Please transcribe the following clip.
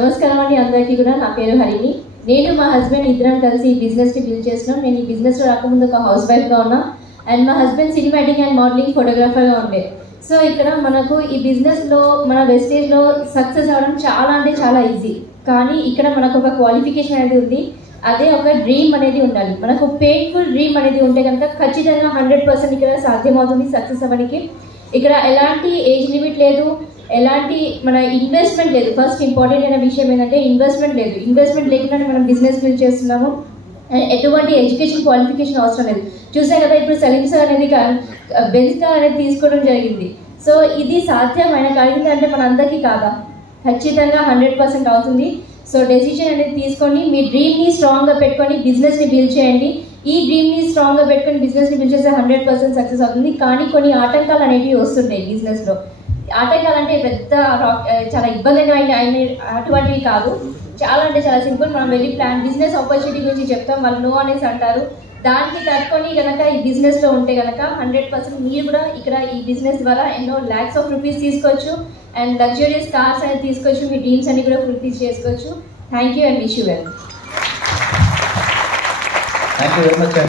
నమస్కారం అండి అందరికీ కూడా. నా పేరు హరిణి. నేను మా హస్బెండ్ ఇద్దరం కలిసి ఈ బిజినెస్ని బిల్డ్ చేస్తున్నాం. నేను ఈ బిజినెస్లో రాకముందు ఒక హౌస్ వైఫ్గా ఉన్నా అండ్ మా హస్బెండ్ సినిమాటిక్ అండ్ మోడలింగ్ ఫోటోగ్రాఫర్గా ఉండే. సో ఇక్కడ మనకు ఈ బిజినెస్లో మన వెస్టేజ్లో సక్సెస్ అవ్వడం చాలా అంటే చాలా ఈజీ. కానీ ఇక్కడ మనకు ఒక క్వాలిఫికేషన్ అనేది ఉంది. అదే ఒక డ్రీమ్ అనేది ఉండాలి. మనకు పెయిన్ఫుల్ డ్రీమ్ అనేది ఉంటే కనుక ఖచ్చితంగా 100% ఇక్కడ సాధ్యమవుతుంది సక్సెస్ అవ్వడానికి. ఇక్కడ ఎలాంటి ఏజ్ లిమిట్ లేదు, ఎలాంటి మన ఇన్వెస్ట్మెంట్ లేదు. ఫస్ట్ ఇంపార్టెంట్ అయిన విషయం ఏంటంటే ఇన్వెస్ట్మెంట్ లేదు. ఇన్వెస్ట్మెంట్ లేకుండానే మనం బిజినెస్ బిల్డ్ చేస్తున్నాము. ఎటువంటి ఎడ్యుకేషన్ క్వాలిఫికేషన్ అవసరం లేదు. చూసా కదా ఇప్పుడు సలీం సార్ అనేది బెంచ్ కార్ అనేది తీసుకోవడం జరిగింది. సో ఇది సాధ్యమైన కలిగింది అంటే మన అందరికీ కాదా? ఖచ్చితంగా 100% అవుతుంది. సో డెసిషన్ అనేది తీసుకొని మీ డ్రీమ్ని స్ట్రాంగ్గా పెట్టుకొని బిజినెస్ని బిల్డ్ చేయండి. ఈ డ్రీమ్ని స్ట్రాంగ్గా పెట్టుకొని బిజినెస్ని బిల్డ్ చేస్తే 100% సక్సెస్ అవుతుంది. కానీ కొన్ని ఆటంకాలు అనేవి వస్తుంటాయి బిజినెస్లో. ఆటంకాలు అంటే పెద్ద చాలా ఇబ్బందిగా అయిన అటువంటివి కాదు. చాలా అంటే చాలా సింపుల్. మనం వెళ్ళి బిజినెస్ ఆపర్చునిటీ గురించి చెప్తాం, వాళ్ళు నో అనేసి అంటారు. దానికి తట్టుకొని కనుక ఈ బిజినెస్లో ఉంటే కనుక 100% మీరు కూడా ఇక్కడ ఈ బిజినెస్ ద్వారా ఎన్నో lakhs of rupees తీసుకోవచ్చు అండ్ లగ్జరియస్ కార్స్ అనేది తీసుకోవచ్చు. మీ డ్రీమ్స్ అన్ని కూడా ఫుల్ఫిల్ చేసుకోవచ్చు. Thank you and wish you well.